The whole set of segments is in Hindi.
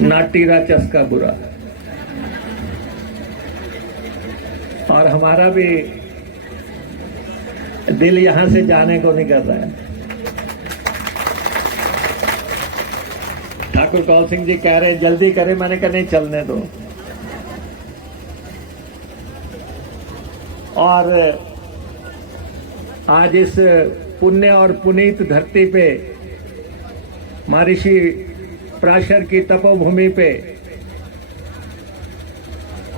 नाटीरा चस्का बुरा, और हमारा भी दिल यहां से जाने को नहीं कर रहा है। ठाकुर कौल सिंह जी कह रहे जल्दी करें, मैंने कहा नहीं, चलने दो। और आज इस पुण्य और पुनीत धरती पे, महर्षि पराशर की तपोभूमि पे,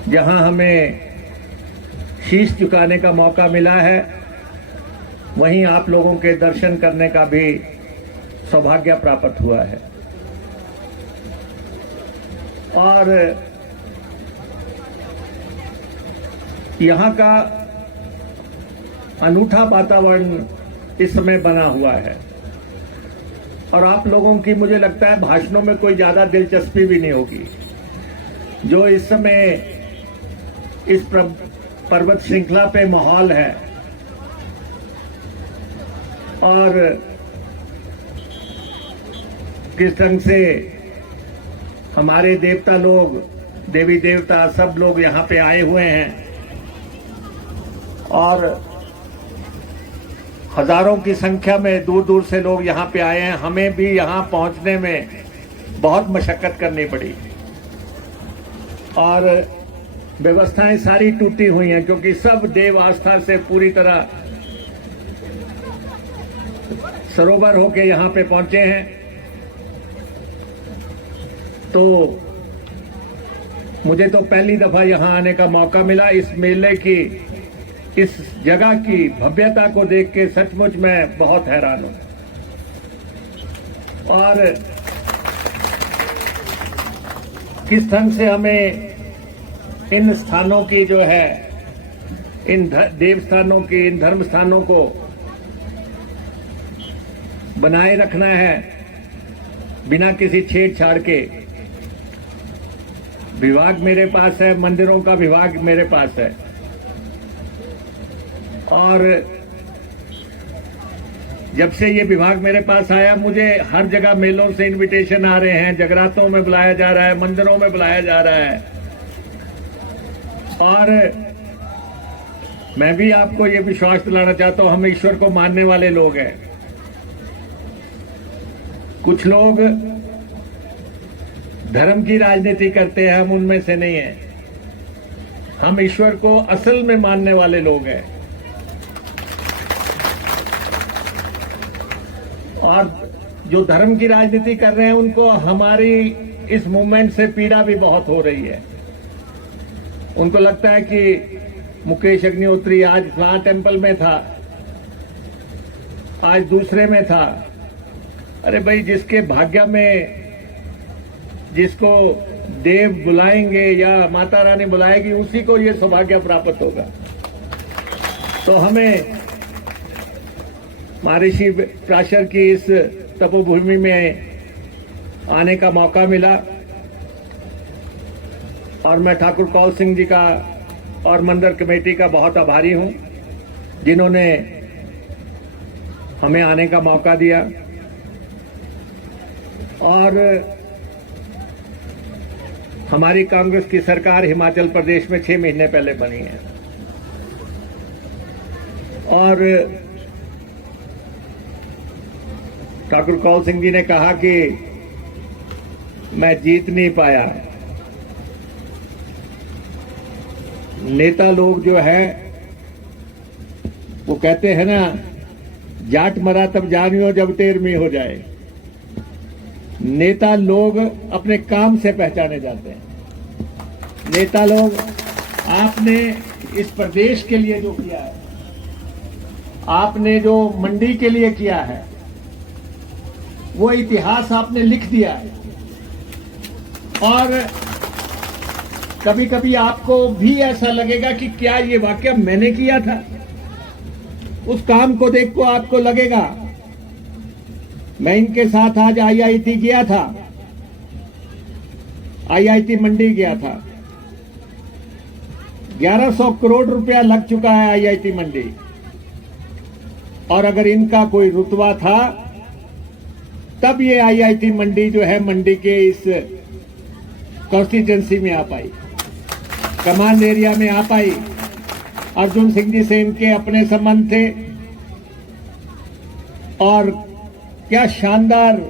जहां हमें शीश झुकाने का मौका मिला है, वहीं आप लोगों के दर्शन करने का भी सौभाग्य प्राप्त हुआ है। और यहाँ का अनूठा वातावरण इस समय बना हुआ है, और आप लोगों की मुझे लगता है भाषणों में कोई ज्यादा दिलचस्पी भी नहीं होगी। जो इस समय इस पर्वत श्रृंखला पे माहौल है, और किस ढंग से हमारे देवता लोग, देवी देवता सब लोग यहाँ पे आए हुए हैं, और हजारों की संख्या में दूर दूर से लोग यहाँ पे आए हैं। हमें भी यहाँ पहुंचने में बहुत मशक्कत करनी पड़ी, और व्यवस्थाएं सारी टूटी हुई हैं, क्योंकि सब देव आस्था से पूरी तरह सरोवर होके यहाँ पे पहुंचे हैं। तो मुझे तो पहली दफा यहाँ आने का मौका मिला। इस मेले की, इस जगह की भव्यता को देख के सचमुच मैं बहुत हैरान हूं। और किस ढंग से हमें इन स्थानों की जो है, इन देव स्थानों की, इन धर्म स्थानों को बनाए रखना है बिना किसी छेड़छाड़ के। विभाग मेरे पास है, मंदिरों का विभाग मेरे पास है, और जब से ये विभाग मेरे पास आया, मुझे हर जगह मेलों से इनविटेशन आ रहे हैं, जगरातों में बुलाया जा रहा है, मंदिरों में बुलाया जा रहा है। और मैं भी आपको ये विश्वास दिलाना चाहता हूं, हम ईश्वर को मानने वाले लोग हैं। कुछ लोग धर्म की राजनीति करते हैं, हम उनमें से नहीं हैं। हम ईश्वर को असल में मानने वाले लोग हैं, और जो धर्म की राजनीति कर रहे हैं उनको हमारी इस मूवमेंट से पीड़ा भी बहुत हो रही है। उनको लगता है कि मुकेश अग्निहोत्री आज फलां टेम्पल में था, आज दूसरे में था। अरे भाई, जिसके भाग्य में, जिसको देव बुलाएंगे या माता रानी बुलाएगी, उसी को ये सौभाग्य प्राप्त होगा। तो हमें महर्षि पराशर की इस तपोभूमि में आने का मौका मिला, और मैं ठाकुर कौल सिंह जी का और मंदिर कमेटी का बहुत आभारी हूं, जिन्होंने हमें आने का मौका दिया। और हमारी कांग्रेस की सरकार हिमाचल प्रदेश में 6 महीने पहले बनी है, और ठाकुर कौल सिंह जी ने कहा कि मैं जीत नहीं पाया। नेता लोग जो है वो कहते हैं ना, जाट मरा तब जानियो जब 13वीं हो जाए। नेता लोग अपने काम से पहचाने जाते हैं। नेता लोग, आपने इस प्रदेश के लिए जो किया है, आपने जो मंडी के लिए किया है, वो इतिहास आपने लिख दिया है। और कभी कभी आपको भी ऐसा लगेगा कि क्या ये वाकया मैंने किया था। उस काम को देख को आपको लगेगा। मैं इनके साथ आज आईआईटी गया था, आईआईटी मंडी गया था। 1100 करोड़ रुपया लग चुका है आईआईटी मंडी, और अगर इनका कोई रुतबा था तब ये आईआईटी मंडी जो है, मंडी के इस कॉन्स्टिट्यूंसी में आ पाई, कमांड एरिया में आ पाई। अर्जुन सिंह जी से इनके अपने संबंध थे और क्या शानदार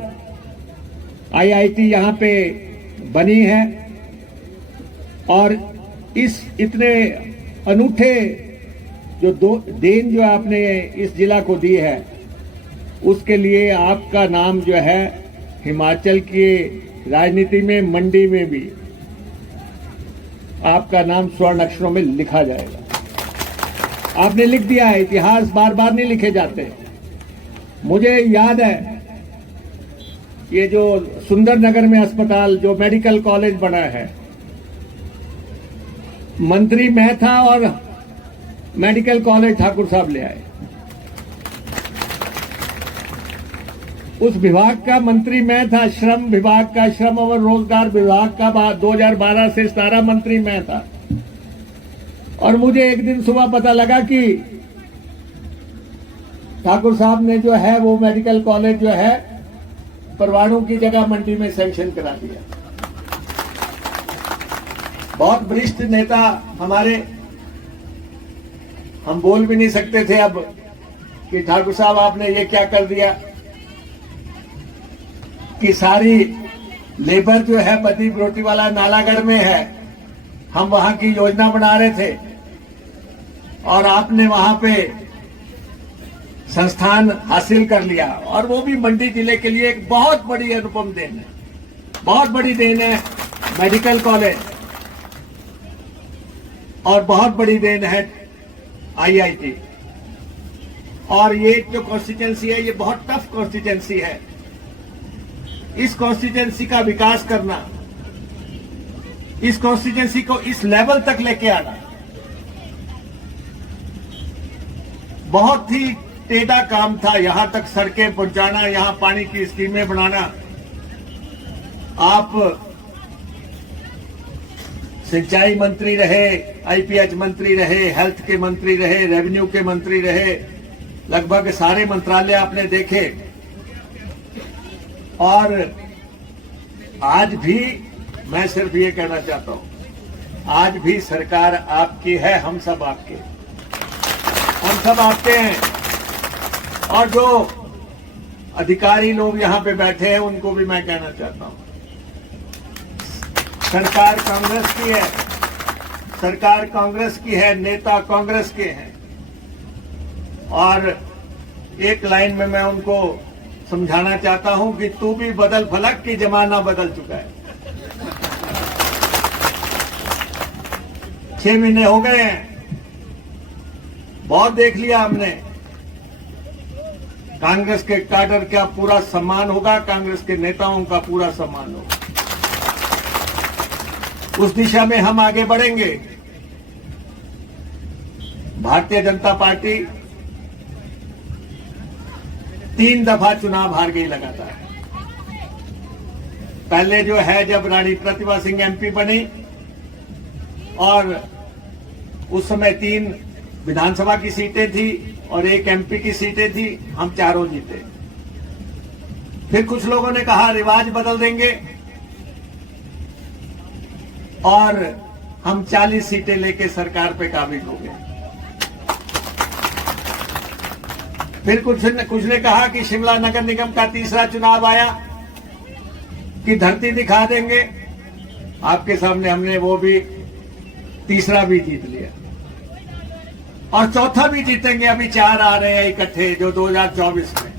आईआईटी यहां पे बनी है। और इस इतने अनूठे जो देन जो आपने इस जिला को दी है, उसके लिए आपका नाम जो है हिमाचल की राजनीति में, मंडी में भी आपका नाम स्वर्ण अक्षरों में लिखा जाएगा। आपने लिख दिया है, इतिहास बार बार नहीं लिखे जाते। मुझे याद है ये जो सुंदरनगर में अस्पताल, जो मेडिकल कॉलेज बना है, मंत्री मैं था और मेडिकल कॉलेज ठाकुर साहब ले आए। उस विभाग का मंत्री मैं था, श्रम विभाग का, श्रम और रोजगार विभाग का 2012 से 17 मंत्री मैं था। और मुझे एक दिन सुबह पता लगा कि ठाकुर साहब ने जो है वो मेडिकल कॉलेज जो है परवाणु की जगह मंडी में सैंक्शन करा दिया। बहुत वरिष्ठ नेता हमारे, हम बोल भी नहीं सकते थे अब कि ठाकुर साहब आपने ये क्या कर दिया, कि सारी लेबर जो है बदी बरोटी वाला नालागढ़ में है, हम वहां की योजना बना रहे थे और आपने वहां पे संस्थान हासिल कर लिया। और वो भी मंडी जिले के लिए एक बहुत बड़ी अनुपम देन है, बहुत बड़ी देन है मेडिकल कॉलेज, और बहुत बड़ी देन है आईआईटी। और ये जो कॉन्स्टिट्यूंसी है, ये बहुत टफ कॉन्स्टिट्यूंसी है। इस कॉन्स्टिट्यूंसी का विकास करना, इस कॉन्स्टिट्यूंसी को इस लेवल तक लेके आना बहुत ही टेढ़ा काम था। यहां तक सड़कें पहुंचाना, यहां पानी की स्कीमें बनाना। आप सिंचाई मंत्री रहे, आईपीएच मंत्री रहे, हेल्थ के मंत्री रहे, रेवेन्यू के मंत्री रहे, लगभग सारे मंत्रालय आपने देखे। और आज भी मैं सिर्फ ये कहना चाहता हूं, आज भी सरकार आपकी है, हम सब आपके, हम सब आपके हैं। और जो अधिकारी लोग यहां पे बैठे हैं, उनको भी मैं कहना चाहता हूं, सरकार कांग्रेस की है, सरकार कांग्रेस की है, नेता कांग्रेस के हैं। और एक लाइन में मैं उनको समझाना चाहता हूं कि तू भी बदल फलक की, जमाना बदल चुका है। 6 महीने हो गए हैं, बहुत देख लिया हमने। कांग्रेस के कैडर का पूरा सम्मान होगा, कांग्रेस के नेताओं का पूरा सम्मान होगा। उस दिशा में हम आगे बढ़ेंगे। भारतीय जनता पार्टी 3 दफा चुनाव हार गई लगातार। पहले जो है जब रानी प्रतिभा सिंह एमपी बनी, और उस समय 3 विधानसभा की सीटें थी और 1 एमपी की सीटें थी, हम चारों जीते। फिर कुछ लोगों ने कहा रिवाज बदल देंगे और हम 40 सीटें लेके सरकार पे काबिज हो गए। फिर कुछ ने कहा कि शिमला नगर निगम का तीसरा चुनाव आया कि धरती दिखा देंगे। आपके सामने हमने वो भी तीसरा भी जीत लिया और चौथा भी जीतेंगे। अभी 4 आ रहे हैं इकट्ठे, जो 2024 में,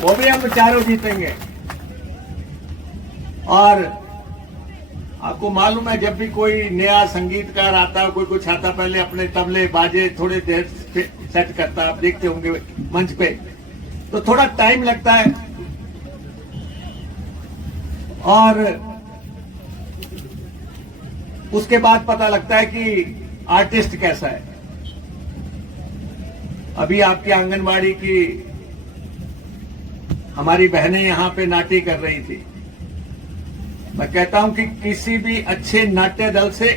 वो भी हम चारों जीतेंगे। और आपको मालूम है, जब भी कोई नया संगीतकार आता, कोई कुछ आता, पहले अपने तबले बाजे थोड़े देर सेट करता है। आप देखते होंगे मंच पे, तो थोड़ा टाइम लगता है। और उसके बाद पता लगता है कि आर्टिस्ट कैसा है। अभी आपकी आंगनवाड़ी की हमारी बहनें यहां पे नाट्य कर रही थी। मैं कहता हूं कि किसी भी अच्छे नाट्य दल से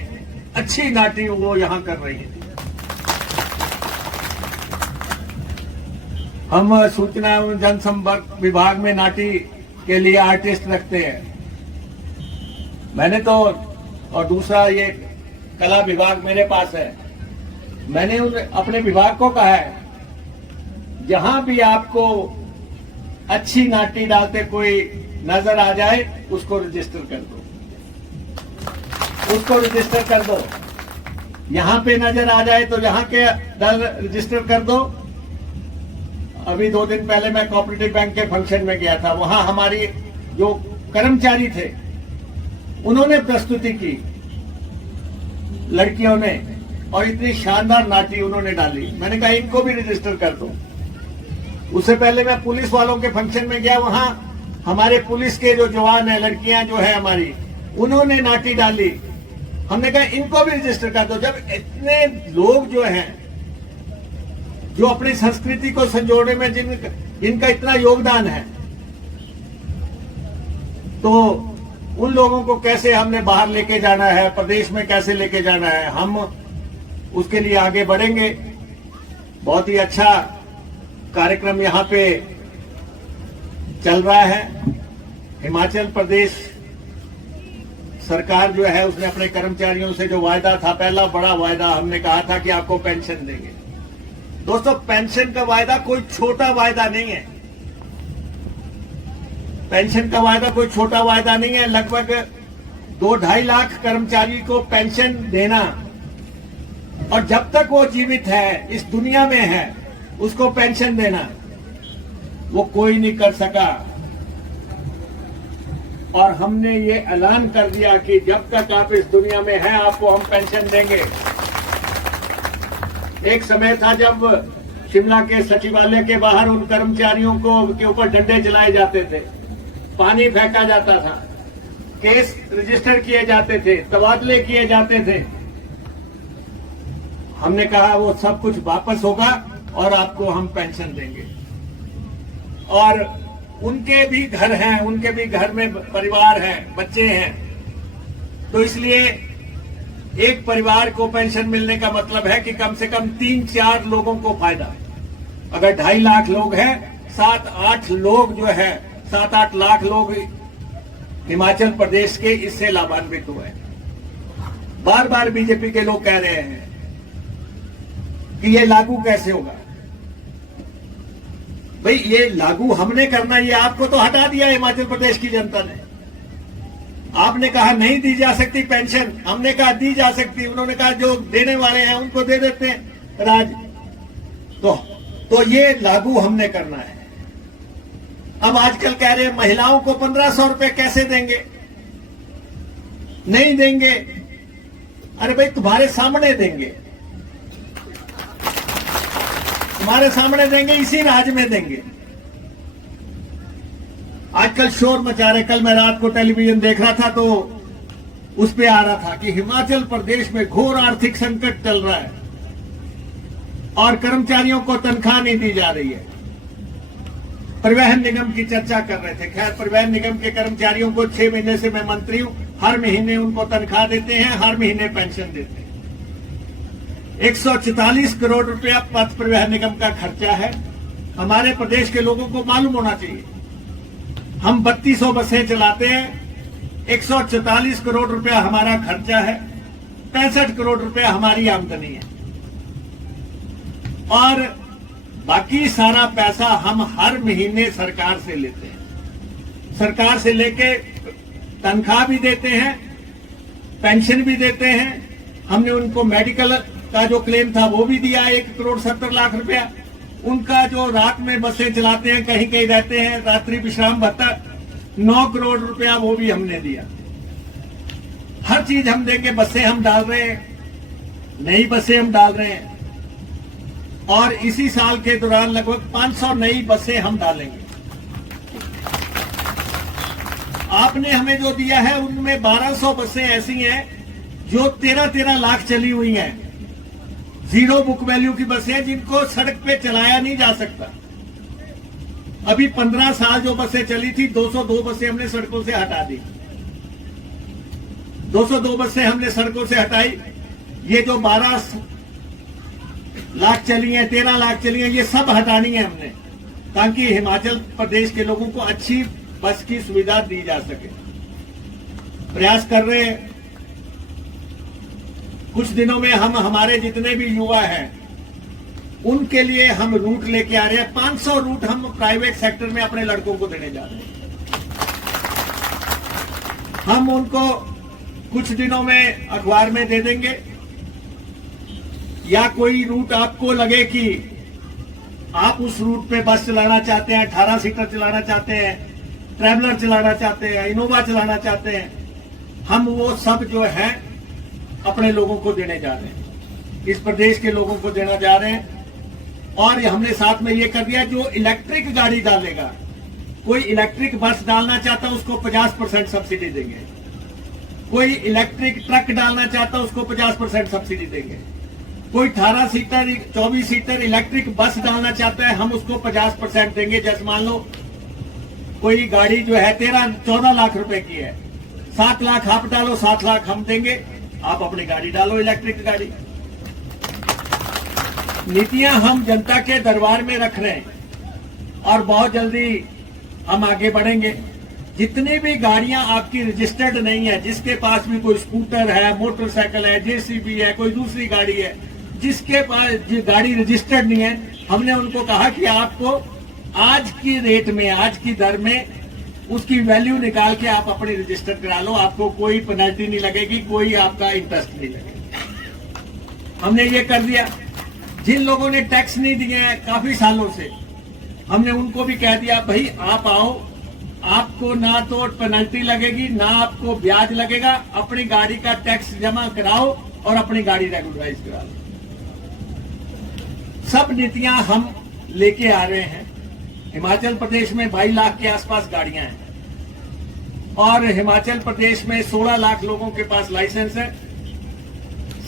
अच्छी नाट्य वो यहां कर रही थी। हम सूचना एवं जनसंपर्क विभाग में नाट्य के लिए आर्टिस्ट रखते हैं। मैंने तो, और दूसरा ये कला विभाग मेरे पास है, मैंने अपने विभाग को कहा है जहां भी आपको अच्छी नाटी डालते कोई नजर आ जाए उसको रजिस्टर कर दो, उसको रजिस्टर कर दो। यहां पे नजर आ जाए तो यहां के दल रजिस्टर कर दो। अभी 2 दिन पहले मैं कोऑपरेटिव बैंक के फंक्शन में गया था, वहां हमारी जो कर्मचारी थे उन्होंने प्रस्तुति की लड़कियों ने, और इतनी शानदार नाटी उन्होंने डाली। मैंने कहा इनको भी रजिस्टर कर दो। उससे पहले मैं पुलिस वालों के फंक्शन में गया, वहां हमारे पुलिस के जो जवान है, लड़कियां जो है हमारी, उन्होंने नाटी डाली। हमने कहा इनको भी रजिस्टर कर दो। जब इतने लोग जो हैं जो अपनी संस्कृति को संजोड़ने में जिनका इतना योगदान है, तो उन लोगों को कैसे हमने बाहर लेके जाना है, प्रदेश में कैसे लेके जाना है, हम उसके लिए आगे बढ़ेंगे। बहुत ही अच्छा कार्यक्रम यहां पे चल रहा है। हिमाचल प्रदेश सरकार जो है उसने अपने कर्मचारियों से जो वायदा था, पहला बड़ा वायदा, हमने कहा था कि आपको पेंशन देंगे। दोस्तों, पेंशन का वायदा कोई छोटा वायदा नहीं है। पेंशन का वायदा कोई छोटा वायदा नहीं है। लगभग 2-2.5 लाख कर्मचारी को पेंशन देना, और जब तक वो जीवित है, इस दुनिया में है, उसको पेंशन देना, वो कोई नहीं कर सका। और हमने ये ऐलान कर दिया कि जब तक आप इस दुनिया में हैं, आपको हम पेंशन देंगे। एक समय था जब शिमला के सचिवालय के बाहर उन कर्मचारियों के ऊपर डंडे चलाए जाते थे, पानी फेंका जाता था, केस रजिस्टर किए जाते थे, तबादले किए जाते थे। हमने कहा वो सब कुछ वापस होगा और आपको हम पेंशन देंगे। और उनके भी घर हैं, उनके भी घर में परिवार हैं, बच्चे हैं, तो इसलिए एक परिवार को पेंशन मिलने का मतलब है कि कम से कम 3-4 लोगों को फायदा। अगर 2.5 लाख लोग हैं, 7-8 लोग जो है, 7-8 लाख लोग हिमाचल प्रदेश के इससे लाभान्वित हुए। बार बार बीजेपी के लोग कह रहे हैं कि ये लागू कैसे होगा। भाई, ये लागू हमने करना, ये आपको तो हटा दिया हिमाचल प्रदेश की जनता ने। आपने कहा नहीं दी जा सकती पेंशन, हमने कहा दी जा सकती, उन्होंने कहा जो देने वाले हैं उनको दे देते हैं राज। तो ये लागू हमने करना है। अब आजकल कह रहे हैं महिलाओं को 1500 रुपए कैसे देंगे, नहीं देंगे। अरे भाई, तुम्हारे सामने देंगे, तुम्हारे सामने देंगे, इसी राज्य में देंगे। आजकल शोर मचा रहे। कल मैं रात को टेलीविजन देख रहा था तो उस पे आ रहा था कि हिमाचल प्रदेश में घोर आर्थिक संकट चल रहा है और कर्मचारियों को तनख्वाह नहीं दी जा रही है। परिवहन निगम की चर्चा कर रहे थे। खैर, परिवहन निगम के कर्मचारियों को 6 महीने से मैं मंत्री हूं, हर महीने उनको तनख्वाह देते हैं, हर महीने पेंशन देते हैं। 144 करोड़ रुपया पथ परिवहन निगम का खर्चा है। हमारे प्रदेश के लोगों को मालूम होना चाहिए, हम 3200 बसें चलाते हैं, 144 करोड़ रुपया हमारा खर्चा है, 65 करोड़ रुपया हमारी आमदनी है, और बाकी सारा पैसा हम हर महीने सरकार से लेते हैं। सरकार से लेके तनख्वाह भी देते हैं, पेंशन भी देते हैं। हमने उनको मेडिकल का जो क्लेम था वो भी दिया, 1,70,00,000 रुपया। उनका जो रात में बसें चलाते हैं, कहीं कहीं रहते हैं, रात्रि विश्राम भत्ता 9 करोड़ रुपया वो भी हमने दिया। हर चीज हम देंगे। बसें हम डाल रहे हैं, नई बसें हम डाल रहे हैं, और इसी साल के दौरान लगभग 500 नई बसें हम डालेंगे। आपने हमें जो दिया है उनमें 1200 बसें ऐसी हैं जो 13-13 लाख चली हुई हैं, जीरो बुक वैल्यू की बसें जिनको सड़क पे चलाया नहीं जा सकता। अभी 15 साल जो बसें चली थी, 202 बसें हमने सड़कों से हटा दी। 202 बसें हमने सड़कों से हटाई। ये जो 12 लाख चली हैं, 13 लाख चली हैं, ये सब हटानी है हमने, ताकि हिमाचल प्रदेश के लोगों को अच्छी बस की सुविधा दी जा सके। प्रयास कर रहे हैं। कुछ दिनों में हम हमारे जितने भी युवा हैं उनके लिए हम रूट लेके आ रहे हैं। 500 रूट हम प्राइवेट सेक्टर में अपने लड़कों को देने जा रहे हैं। हम उनको कुछ दिनों में अखबार में दे देंगे, या कोई रूट आपको लगे कि आप उस रूट पे बस चलाना चाहते हैं, 18 सीटर चलाना चाहते हैं, ट्रैवलर चलाना चाहते हैं, इनोवा चलाना चाहते हैं, हम वो सब जो है अपने लोगों को देने जा रहे हैं, इस प्रदेश के लोगों को देना जा रहे हैं। और हमने साथ में ये कर दिया, जो इलेक्ट्रिक गाड़ी डालेगा, कोई इलेक्ट्रिक बस डालना चाहता है उसको 50% सब्सिडी देंगे, कोई इलेक्ट्रिक ट्रक डालना चाहता है उसको 50% सब्सिडी देंगे, कोई 18 सीटर 24 सीटर इलेक्ट्रिक बस डालना चाहता है हम उसको 50% देंगे। जैसे मान लो कोई गाड़ी जो है 14 लाख रुपए की है, 7 लाख आप डालो, 7 लाख हम देंगे, आप अपनी गाड़ी डालो इलेक्ट्रिक गाड़ी। नीतियां हम जनता के दरबार में रख रहे हैं और बहुत जल्दी हम आगे बढ़ेंगे। जितनी भी गाड़ियां आपकी रजिस्टर्ड नहीं है, जिसके पास भी कोई स्कूटर है, मोटरसाइकिल है, जेसीबी है, कोई दूसरी गाड़ी है, जिसके पास गाड़ी रजिस्टर्ड नहीं है, हमने उनको कहा कि आपको आज की रेट में, आज की दर में उसकी वैल्यू निकाल के आप अपनी रजिस्टर करा लो, आपको कोई पेनल्टी नहीं लगेगी, कोई आपका इंटरेस्ट नहीं लगेगा। हमने ये कर दिया। जिन लोगों ने टैक्स नहीं दिए हैं काफी सालों से, हमने उनको भी कह दिया भाई आप आओ, आपको ना तो पेनल्टी लगेगी ना आपको ब्याज लगेगा, अपनी गाड़ी का टैक्स जमा कराओ और अपनी गाड़ी रेगुलराइज करा लो। सब नीतियां हम लेके आ रहे हैं। हिमाचल प्रदेश में 22 लाख के आसपास गाड़ियां हैं और हिमाचल प्रदेश में 16 लाख लोगों के पास लाइसेंस है।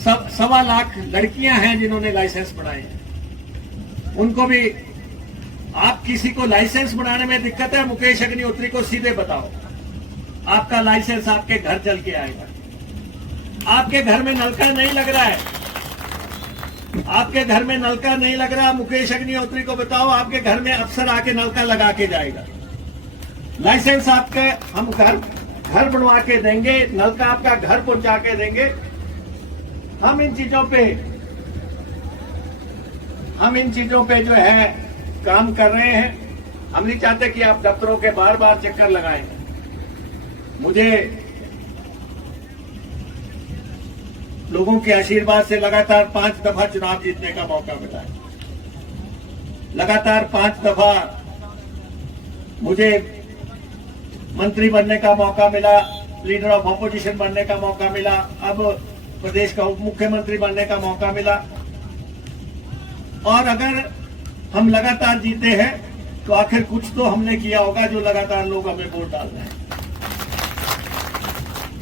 1.25 लाख लड़कियां हैं जिन्होंने लाइसेंस बनाए हैं। उनको भी, आप किसी को लाइसेंस बनाने में दिक्कत है, मुकेश अग्निहोत्री को सीधे बताओ, आपका लाइसेंस आपके घर चल के आएगा। आपके घर में नलका नहीं लग रहा है, आपके घर में नलका नहीं लग रहा, मुकेश अग्निहोत्री को बताओ, आपके घर में अफसर आके नलका लगा के जाएगा। लाइसेंस आपके हम घर बनवा के देंगे, नलका आपका घर पहुंचा के देंगे। हम इन चीजों पे जो है काम कर रहे हैं। हम नहीं चाहते कि आप दफ्तरों के बार बार चक्कर लगाएं। मुझे लोगों के आशीर्वाद से लगातार 5 दफा चुनाव जीतने का मौका मिला है। लगातार 5 दफा मुझे मंत्री बनने का मौका मिला, लीडर ऑफ ऑपोजिशन बनने का मौका मिला, अब प्रदेश का उप मुख्यमंत्री बनने का मौका मिला। और अगर हम लगातार जीते हैं तो आखिर कुछ तो हमने किया होगा जो लगातार लोग हमें वोट डाल रहे हैं।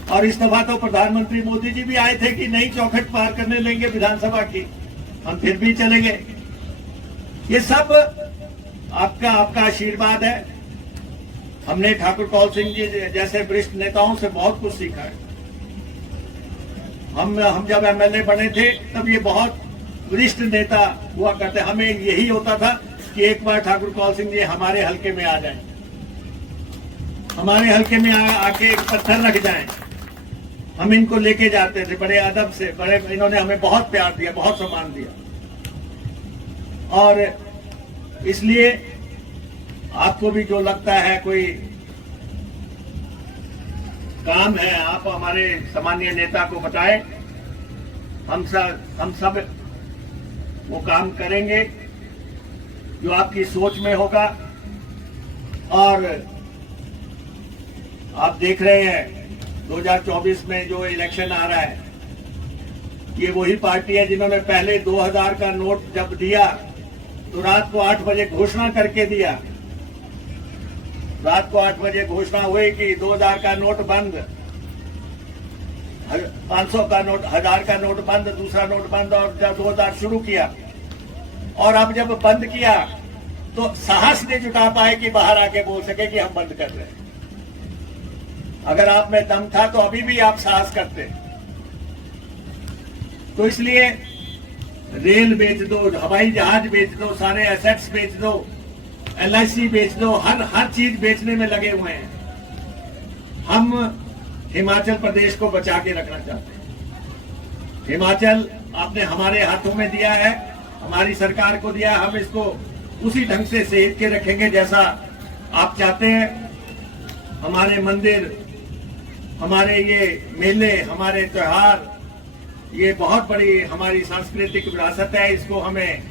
और इस दफा तो प्रधानमंत्री मोदी जी भी आए थे कि नई चौखट पार करने लेंगे विधानसभा की, हम फिर भी चले गए। ये सब आपका आशीर्वाद है। हमने ठाकुर कौल सिंह जी जैसे वरिष्ठ नेताओं से बहुत कुछ सीखा है। हम जब एमएलए बने थे तब ये बहुत वरिष्ठ नेता हुआ करते, हमें यही होता था कि एक बार ठाकुर कौल सिंह जी हमारे हलके में आ जाएं, हमारे हलके में आके एक पत्थर रख जाएं। हम इनको लेके जाते थे बड़े अदब से, इन्होंने हमें बहुत प्यार दिया, बहुत सम्मान दिया। और इसलिए आपको भी जो लगता है कोई काम है, आप हमारे सामान्य नेता को बताएं, हम सब वो काम करेंगे जो आपकी सोच में होगा। और आप देख रहे हैं 2024 में जो इलेक्शन आ रहा है, ये वही पार्टी है जिन्होंने पहले 2000 का नोट जब दिया तो रात को 8 बजे घोषणा करके दिया। रात को 8 बजे घोषणा हुई कि 2000 का नोट बंद, 500 का नोट, 1000 का नोट बंद, दूसरा नोट बंद, और जब 2000 शुरू किया और अब जब बंद किया तो साहस नहीं जुटा पाए कि बाहर आके बोल सके कि हम बंद कर रहे हैं। अगर आप में दम था तो अभी भी आप साहस करते। तो इसलिए रेल बेच दो, हवाई जहाज बेच दो, सारे एसेट्स बेच दो, LIC बेच दो, हर चीज बेचने में लगे हुए हैं। हम हिमाचल प्रदेश को बचा के रखना चाहते हैं। हिमाचल आपने हमारे हाथों में दिया है, हमारी सरकार को दिया, हम इसको उसी ढंग से सहेज के रखेंगे जैसा आप चाहते हैं। हमारे मंदिर, हमारे ये मेले, हमारे त्योहार, ये बहुत बड़ी हमारी सांस्कृतिक विरासत है, इसको हमें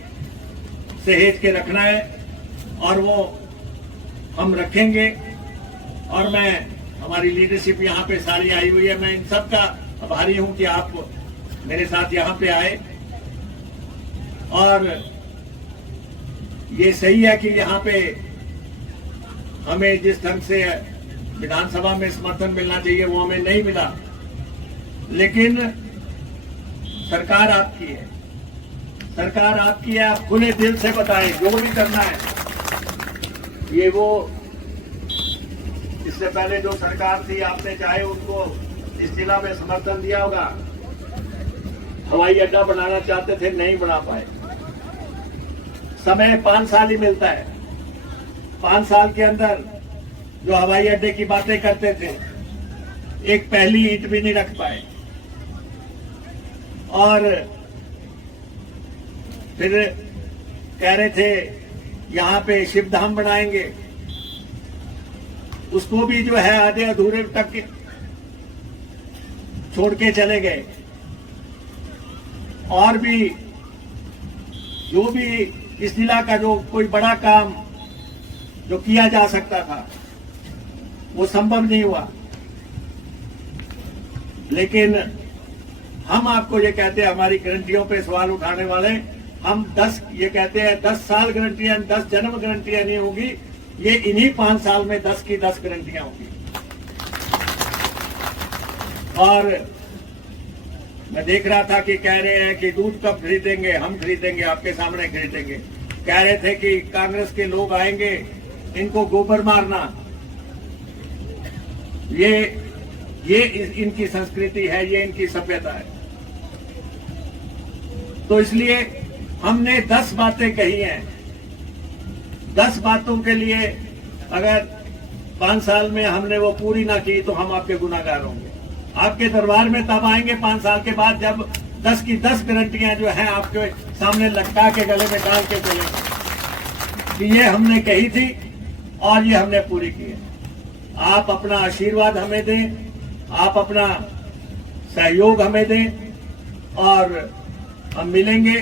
सहेज के रखना है और वो हम रखेंगे। और मैं, हमारी लीडरशिप यहाँ पे सारी आई हुई है, मैं इन सब का आभारी हूँ कि आप मेरे साथ यहाँ पे आए। और ये सही है कि यहाँ पे हमें जिस ढंग से विधानसभा में समर्थन मिलना चाहिए वो हमें नहीं मिला, लेकिन सरकार आपकी है, सरकार आपकी है। आप खुले दिल से बताएं जो भी करना है। ये वो इससे पहले जो सरकार थी, आपने चाहे उनको इस जिला में समर्थन दिया होगा, हवाई अड्डा बनाना चाहते थे, नहीं बना पाए। समय 5 साल ही मिलता है, 5 साल के अंदर जो हवाई अड्डे की बातें करते थे, एक पहली ईंट भी नहीं रख पाए। और फिर कह रहे थे यहां पे शिवधाम बनाएंगे, उसको भी जो है आधे अधूरे तक छोड़ के चले गए। और भी जो भी इस जिला का जो कोई बड़ा काम जो किया जा सकता था वो संभव नहीं हुआ। लेकिन हम आपको ये कहते हैं, हमारी गारंटियों पे सवाल उठाने वाले, हम 10 ये कहते हैं 10 साल गारंटियां, 10 जन्म गारंटियां नहीं होगी, ये इन्हीं 5 साल में 10 की 10 गारंटियां होगी। और मैं देख रहा था कि कह रहे हैं कि दूध कब खरीदेंगे, हम खरीदेंगे, आपके सामने खरीदेंगे। कह रहे थे कि कांग्रेस के लोग आएंगे, इनको गोबर मारना। ये इनकी संस्कृति है, ये इनकी सभ्यता है। तो इसलिए हमने 10 बातें कही हैं। 10 बातों के लिए अगर 5 साल में हमने वो पूरी ना की तो हम आपके गुनाहगार होंगे। आपके दरबार में तब आएंगे 5 साल के बाद, जब 10 की 10 गारंटियां जो हैं आपके सामने लटका के गले में डाल के चलेंगे कि ये हमने कही थी और ये हमने पूरी की है। आप अपना आशीर्वाद हमें दें, आप अपना सहयोग हमें दें और हम मिलेंगे।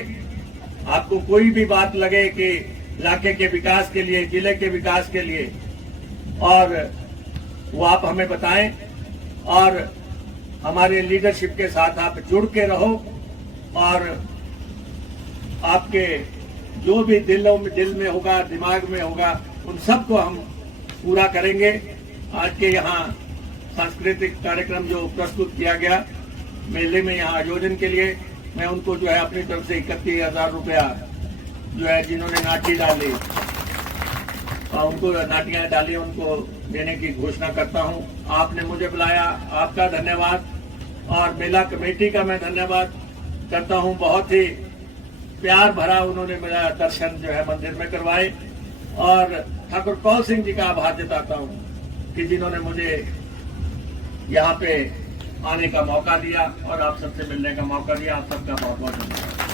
आपको कोई भी बात लगे कि इलाके के विकास के लिए, जिले के विकास के लिए, और वो आप हमें बताएं। और हमारे लीडरशिप के साथ आप जुड़ के रहो और आपके जो भी दिल में होगा, दिमाग में होगा, उन सबको हम पूरा करेंगे। आज के यहाँ सांस्कृतिक कार्यक्रम जो प्रस्तुत किया गया मेले में, यहाँ आयोजन के लिए, मैं उनको जो है अपनी तरफ से 31,000 रुपया जो है जिन्होंने नाटी डाली, उनको नाटियां डाली, उनको देने की घोषणा करता हूं। आपने मुझे बुलाया, आपका धन्यवाद। और मेला कमेटी का मैं धन्यवाद करता हूं। बहुत ही प्यार भरा उन्होंने मेरा दर्शन जो है मंदिर में करवाए। और ठाकुर कौल सिंह जी का आभार जताता हूं कि जिन्होंने मुझे यहाँ पे आने का मौका दिया और आप सबसे मिलने का मौका दिया। आप सबका बहुत बहुत धन्यवाद।